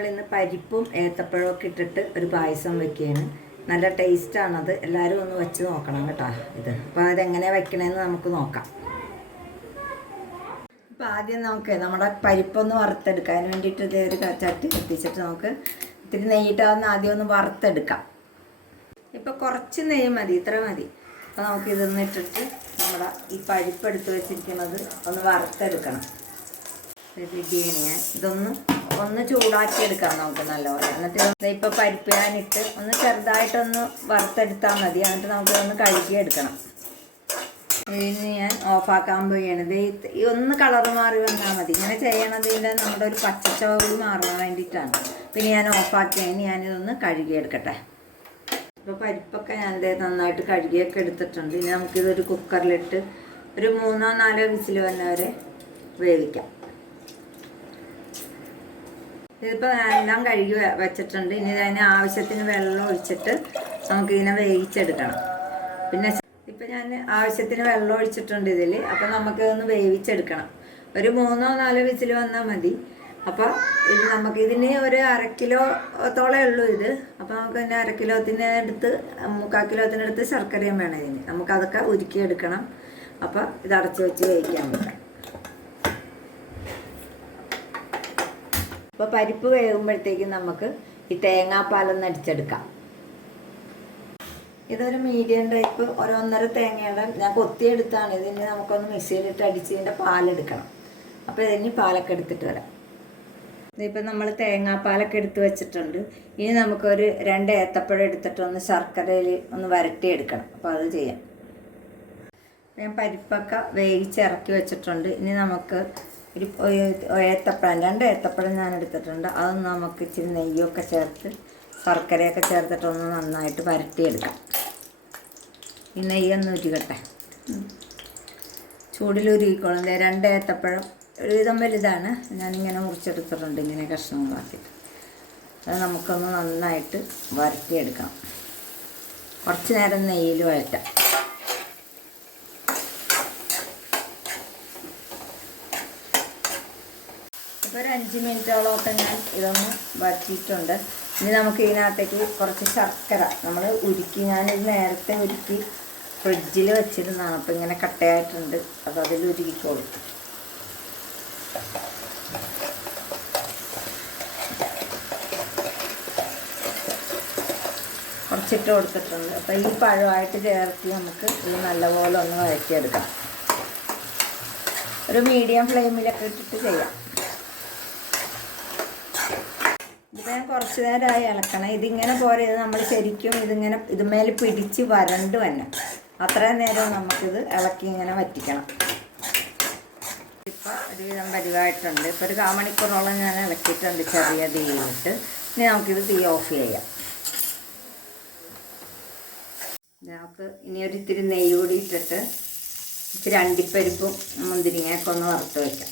നമ്മളിന്ന് പരിപ്പും ഏത്തപ്പഴവും ഒക്കെ ഇട്ടിട്ട് ഒരു പായസം വെക്കുകയാണ്. നല്ല ടേസ്റ്റാണത് എല്ലാവരും ഒന്ന് വെച്ച് നോക്കണം കേട്ടോ ഇത്. അപ്പോൾ അതെങ്ങനെ വെക്കണമെന്ന് നമുക്ക് നോക്കാം. അപ്പോൾ ആദ്യം നമുക്ക് നമ്മുടെ പരിപ്പൊന്ന് വറുത്തെടുക്കാൻ വേണ്ടിയിട്ട് ഇതേ ഒരു ചട്ടി എത്തിച്ചിട്ട് നമുക്ക് ഇത്തിരി നെയ്യിട്ടാവുന്ന ആദ്യം ഒന്ന് വറുത്തെടുക്കാം. ഇപ്പോൾ കുറച്ച് നെയ്യ് മതി ഇത്ര മതി. അപ്പോൾ നമുക്ക് ഇതൊന്ന് ഇട്ടിട്ട് നമ്മുടെ ഈ പരിപ്പ് എടുത്ത് വെച്ചിരിക്കുന്നത് ഒന്ന് വറുത്തെടുക്കണം. റെഡിയാണ് ഞാൻ. ഇതൊന്ന് ഒന്ന് ചൂടാക്കി എടുക്കാം നമുക്ക് നല്ലപോലെ. എന്നിട്ട് ഇപ്പൊ പരിപ്പ് ഞാനിട്ട് ഒന്ന് ചെറുതായിട്ടൊന്ന് വറുത്തെടുത്താൽ മതി. എന്നിട്ട് നമുക്ക് ഒന്ന് കഴുകി എടുക്കണം ഇതിന് ഞാൻ ഓഫാക്കാൻ പോവുകയാണ്. ഈ ഒന്ന് കളർ മാറി വന്നാൽ മതി. ഇങ്ങനെ ചെയ്യണതിന്റെ നമ്മുടെ ഒരു പച്ചച്ചോറി മാറാൻ വേണ്ടിയിട്ടാണ്. പിന്നെ ഞാൻ ഓഫാക്കി ഇനി ഞാനിതൊന്ന് കഴുകിയെടുക്കട്ടെ. ഇപ്പോൾ പരിപ്പൊക്കെ ഞാൻ ഇതേ നന്നായിട്ട് കഴുകിയൊക്കെ എടുത്തിട്ടുണ്ട്. ഇനി നമുക്കിതൊരു കുക്കറിലിട്ട് ഒരു മൂന്നോ നാലോ വിസിൽ വന്നവരെ വേവിക്കാം. ഇതിപ്പോൾ എല്ലാം കഴുകി വെച്ചിട്ടുണ്ട്. ഇനി അതിന് ആവശ്യത്തിന് വെള്ളം ഒഴിച്ചിട്ട് നമുക്ക് ഇതിനെ വേവിച്ചെടുക്കണം. പിന്നെ ഇപ്പം ഞാൻ ആവശ്യത്തിന് വെള്ളം ഒഴിച്ചിട്ടുണ്ട് ഇതിൽ അപ്പോൾ നമുക്കിതൊന്ന് വേവിച്ചെടുക്കണം. ഒരു മൂന്നോ നാലോ വിസിൽ വന്നാൽ മതി. അപ്പോൾ ഇത് നമുക്ക് ഇതിന് ഒരു അര കിലോത്തോളേ ഉള്ളൂ ഇത്. അപ്പോൾ നമുക്ക് ഇതിന് അര കിലോത്തിനടുത്ത് മുക്കാൽ കിലോത്തിനടുത്ത് ശർക്കരയും വേണം ഇതിന്. നമുക്കതൊക്കെ ഉരുക്കിയെടുക്കണം. അപ്പോൾ ഇത് അടച്ചു വെച്ച് വേവിക്കാൻ വെക്കാം. അപ്പോൾ പരിപ്പ് വേകുമ്പോഴത്തേക്കും നമുക്ക് ഈ തേങ്ങാപ്പാലൊന്ന് അടിച്ചെടുക്കാം. ഇതൊരു മീഡിയം ടൈപ്പ് ഒരൊന്നര തേങ്ങയുടെ ഞാൻ കൊത്തിയെടുത്താണ് ഇതിന് നമുക്കൊന്ന് മിക്സിയിലിട്ട് അടിച്ച് പാലെടുക്കണം. അപ്പോൾ ഇതിന് പാലൊക്കെ എടുത്തിട്ട് വരാം. ഇതിപ്പോൾ നമ്മൾ തേങ്ങാപ്പാലൊക്കെ എടുത്ത് വെച്ചിട്ടുണ്ട്. ഇനി നമുക്കൊരു രണ്ട് ഏത്തപ്പഴം എടുത്തിട്ട് ഒന്ന് ശർക്കരയിൽ ഒന്ന് വരട്ടിയെടുക്കണം. അപ്പോൾ അത് ചെയ്യാം. ഞാൻ പരിപ്പൊക്കെ വേവിച്ച് ഇറക്കി വെച്ചിട്ടുണ്ട്. ഇനി നമുക്ക് ഒരു ഏത്തപ്പഴം രണ്ട് ഏത്തപ്പഴം ഞാൻ എടുത്തിട്ടുണ്ട്. അതൊന്ന് നമുക്ക് ഇച്ചിരി നെയ്യൊക്കെ ചേർത്ത് ശർക്കരയൊക്കെ ചേർത്തിട്ടൊന്ന് നന്നായിട്ട് വരട്ടിയെടുക്കാം. ഈ നെയ്യൊന്ന് ഉരുകട്ടെ. ദേ രണ്ട് ഏത്തപ്പഴം ഒരു ഒരുവിധം വലുതാണ്. ഞാനിങ്ങനെ മുറിച്ചെടുത്തിട്ടുണ്ട് ഇങ്ങനെ കഷ്ണങ്ങളാക്കിയിട്ട് അത് നമുക്കൊന്ന് നന്നായിട്ട് വരട്ടിയെടുക്കാം. കുറച്ച് നേരം നെയ്യിൽ വഴറ്റാം. ഇപ്പോൾ ഒരു അഞ്ച് മിനിറ്റോളമൊക്കെ ഞാൻ ഇതൊന്ന് വറ്റിയിട്ടുണ്ട്. ഇനി നമുക്ക് ഇതിനകത്തേക്ക് കുറച്ച് ശർക്കര. നമ്മൾ ഉരുക്കി ഞാനിത് നേരത്തെ ഉരുക്കി ഫ്രിഡ്ജിൽ വെച്ചിരുന്നതാണ്. അപ്പോൾ ഇങ്ങനെ കട്ടയായിട്ടുണ്ട്. അത് അതിൽ ഉരുക്കിക്കോളും. കുറച്ചിട്ട് കൊടുത്തിട്ടുണ്ട്. അപ്പോൾ ഈ പഴമായിട്ട് ചേർത്ത് നമുക്ക് ഇത് നല്ലപോലെ ഒന്ന് വഴറ്റിയെടുക്കാം. ഒരു മീഡിയം ഫ്ലെയിമിലൊക്കെ ഇട്ടിട്ട് ചെയ്യാം ഇതിപ്പോൾ ഞാൻ കുറച്ച് നേരമായി ഇളക്കണം. ഇതിങ്ങനെ പോരത് നമ്മൾ ശരിക്കും ഇതിങ്ങനെ ഇതുമേൽ പിടിച്ച് വരണ്ട് തന്നെ. അത്രയും നേരം നമുക്കിത് ഇളക്കി ഇങ്ങനെ വറ്റിക്കണം. ഇപ്പോൾ ഒരുവിധം പരിവായിട്ടുണ്ട്. ഇപ്പോൾ ഒരു കാമണിക്കൂറോളം ഞാൻ ഇളക്കിയിട്ടുണ്ട് ചെറിയ തീയിട്ട് ഇനി നമുക്കിത് തീ ഓഫ് ചെയ്യാം. നമുക്ക് ഇനി ഒരു ഇത്തിരി നെയ്യ് ഇട്ടിട്ട് അണ്ടിപ്പരിപ്പും മുന്തിരിങ്ങയൊക്കെ ഒന്ന് വറുത്ത് വയ്ക്കാം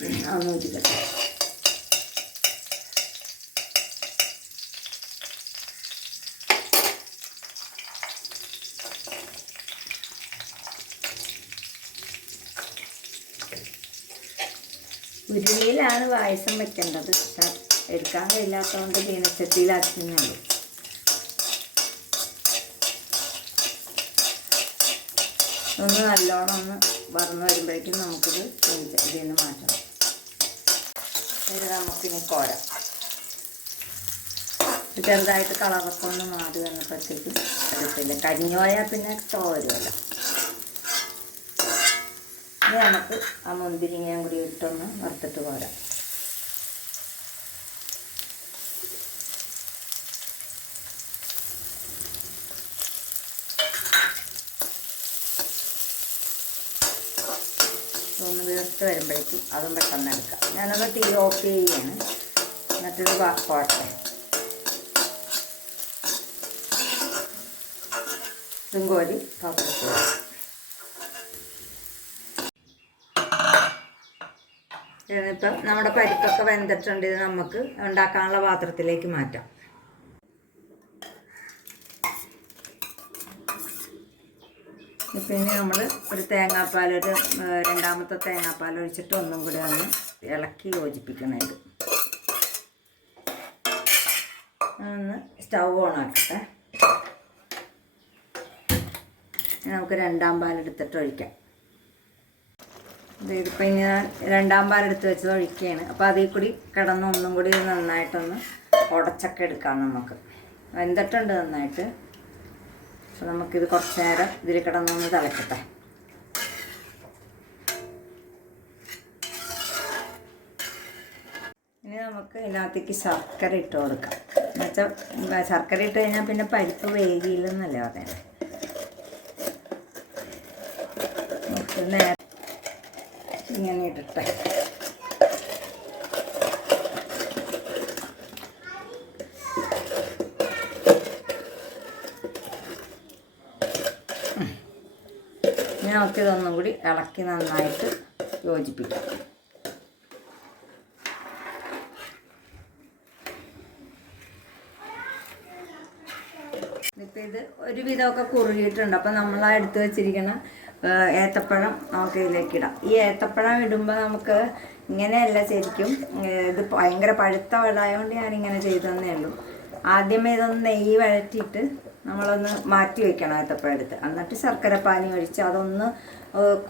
ഉരുക്കട്ടെ ഉരുളിയിലാണ് പായസം വെക്കേണ്ടത്. എടുക്കാൻ കഴിയില്ലാത്തതുകൊണ്ട് ചീനച്ചട്ടിയിലാക്കുന്നുള്ളൂ ഒന്ന് നല്ലോണം ഒന്ന് വറന്ന് വരുമ്പോഴേക്കും നമുക്കിത് ഇതിൽ നിന്ന് മാറ്റണം. ഇത് നമുക്കിനി കോരാം. ചെറുതായിട്ട് കളറൊക്കെ ഒന്ന് മാറി വന്നപ്പോഴത്തേക്കും എടുത്തില്ല കരിഞ്ഞു പോയാൽ പിന്നെ തോരുമല്ലോ ഇനി നമുക്ക് ആ മുന്തിരിങ്ങയും കൂടി ഇട്ടൊന്ന് വറുത്തിട്ട് പോരാം ഒന്ന് വീർത്ത് വരുമ്പോഴേക്കും അതും പെട്ടെന്ന് എടുക്കാം. ഞാനത് തീ ഓഫ് ചെയ്യുകയാണ്. എന്നിട്ടിത് വാ- പോട്ടെ ഇതും കോരി. ഇപ്പം നമ്മുടെ പരിപ്പൊക്കെ വെന്തിട്ടുണ്ട്. ഇത് നമുക്ക് ഉണ്ടാക്കാനുള്ള പാത്രത്തിലേക്ക് മാറ്റാം. ഇനി നമ്മൾ ഒരു തേങ്ങാപ്പാൽ ഒരു രണ്ടാമത്തെ തേങ്ങാപ്പാൽ ഒഴിച്ചിട്ട് ഒന്നും കൂടി ഒന്ന് ഇളക്കി യോജിപ്പിക്കണത്. ഒന്ന് സ്റ്റൗ ഇനി നമുക്ക് രണ്ടാം പാൽ എടുത്തിട്ട് ഒഴിക്കാം. ഇത് ഇതിപ്പോൾ ഇനി ഞാൻ രണ്ടാം പാൽ എടുത്ത് വെച്ചത് ഒഴിക്കുകയാണ്. അപ്പോൾ അതിൽ കൂടി കിടന്ന് ഒന്നും കൂടി നന്നായിട്ടൊന്ന് ഉടച്ചൊക്കെ എടുക്കാം നമുക്ക്. വെന്തിട്ടുണ്ട് നന്നായിട്ട്. അപ്പോൾ നമുക്കിത് കുറച്ച് നേരം ഇതിൽ കിടന്നൊന്ന് തിളക്കട്ടെ. ഇനി നമുക്ക് ഇതിനകത്തേക്ക് ശർക്കര ഇട്ട് കൊടുക്കാം. എന്നുവെച്ചാൽ ശർക്കര ഇട്ട് കഴിഞ്ഞാൽ പിന്നെ പരിപ്പ് വേകിയില്ലെന്നല്ലേ പറയുന്നത് നേരെ ഇങ്ങനെ ഇട്ടിട്ടെ ഇനി നമുക്കിതൊന്നും കൂടി ഇളക്കി നന്നായിട്ട് യോജിപ്പിക്കാം. ഇപ്പം ഇത് ഒരുവിധമൊക്കെ കുറുകിയിട്ടുണ്ട്. അപ്പം നമ്മൾ ആ എടുത്ത് വെച്ചിരിക്കുന്ന ഏത്തപ്പഴം നമുക്ക് ഇതിലേക്ക് ഇടാം. ഈ ഏത്തപ്പഴം ഇടുമ്പോൾ നമുക്ക് ഇങ്ങനെയല്ല ശരിക്കും ഇത് ഭയങ്കര പഴുത്ത വെള്ളമായതുകൊണ്ട് ഞാനിങ്ങനെ ചെയ്തതന്നേ ഉള്ളൂ. ആദ്യമേ ഇതൊന്ന് നെയ്യ് വഴറ്റിയിട്ട് നമ്മളൊന്ന് മാറ്റി വെക്കണം ഏത്തപ്പഴം എടുത്ത്. എന്നിട്ട് ശർക്കര പാനി ഒഴിച്ച് അതൊന്ന്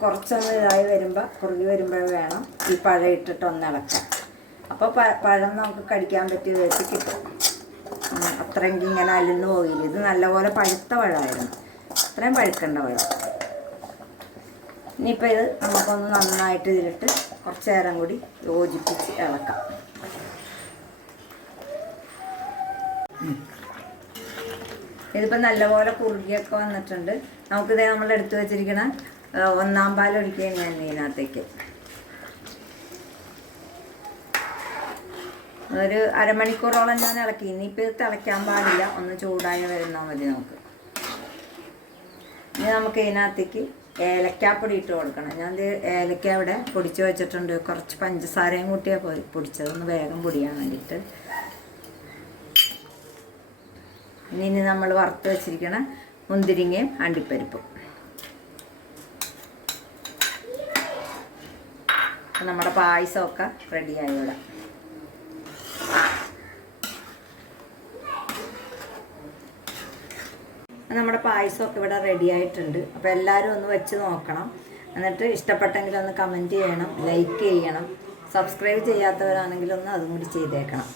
കുറച്ചൊന്ന് ഇതായി വരുമ്പോൾ കുറുകി വരുമ്പോൾ വേണം ഈ പഴം ഇട്ടിട്ട് ഒന്ന് ഇളക്കാൻ. അപ്പോൾ പഴം നമുക്ക് കടിക്കാൻ പറ്റിയ വിധത്തിൽ കിട്ടും. അത്രയെങ്കിൽ ഇങ്ങനെ അലിന്ന് പോയില്ല? ഇത് നല്ലപോലെ പഴുത്ത പഴമായിരുന്നു. അത്രയും പഴുക്കേണ്ട പഴം. ഇനിയിപ്പോൾ ഇത് നമുക്കൊന്ന് നന്നായിട്ട് ഇതിലിട്ട് കുറച്ച് നേരം കൂടി യോജിപ്പിച്ച് ഇളക്കാം. ഇതിപ്പോൾ നല്ലപോലെ കുറുകിയൊക്കെ വന്നിട്ടുണ്ട്. നമുക്കിത് നമ്മൾ എടുത്തു വെച്ചിരിക്കണ ഒന്നാം പാൽ ഒഴിക്കുകയാണ് ഞാൻ ഇതിനകത്തേക്ക്. ഒരു അരമണിക്കൂറോളം ഞാൻ ഇളക്കി. ഇനിയിപ്പോൾ ഇത് തിളയ്ക്കാൻ പാടില്ല. ഒന്ന് ചൂടായി വരുന്നാൽ മതി നമുക്ക്. ഇനി നമുക്ക് ഇതിനകത്തേക്ക് ഏലക്കാപ്പൊടി ഇട്ട് കൊടുക്കണം. ഞാൻ ഏലക്ക അവിടെ പൊടിച്ച് വെച്ചിട്ടുണ്ട്. കുറച്ച് പഞ്ചസാരയും കൂട്ടിയാണ് പൊടിച്ചത്. ഒന്ന് വേഗം പൊടിയാൻ വേണ്ടിയിട്ട്. ഇനി നമ്മൾ വറുത്ത് വെച്ചിരിക്കണ മുന്തിരിങ്ങയും അണ്ടിപ്പരിപ്പും. നമ്മുടെ പായസമൊക്കെ റെഡിയായി ഇവിടെ നമ്മുടെ പായസമൊക്കെ ഇവിടെ റെഡി ആയിട്ടുണ്ട്. അപ്പോൾ എല്ലാവരും ഒന്ന് വെച്ച് നോക്കണം. എന്നിട്ട് ഇഷ്ടപ്പെട്ടെങ്കിൽ ഒന്ന് കമന്റ് ചെയ്യണം ലൈക്ക് ചെയ്യണം. സബ്സ്ക്രൈബ് ചെയ്യാത്തവരാണെങ്കിൽ ഒന്ന് അതും കൂടി ചെയ്തേക്കണം.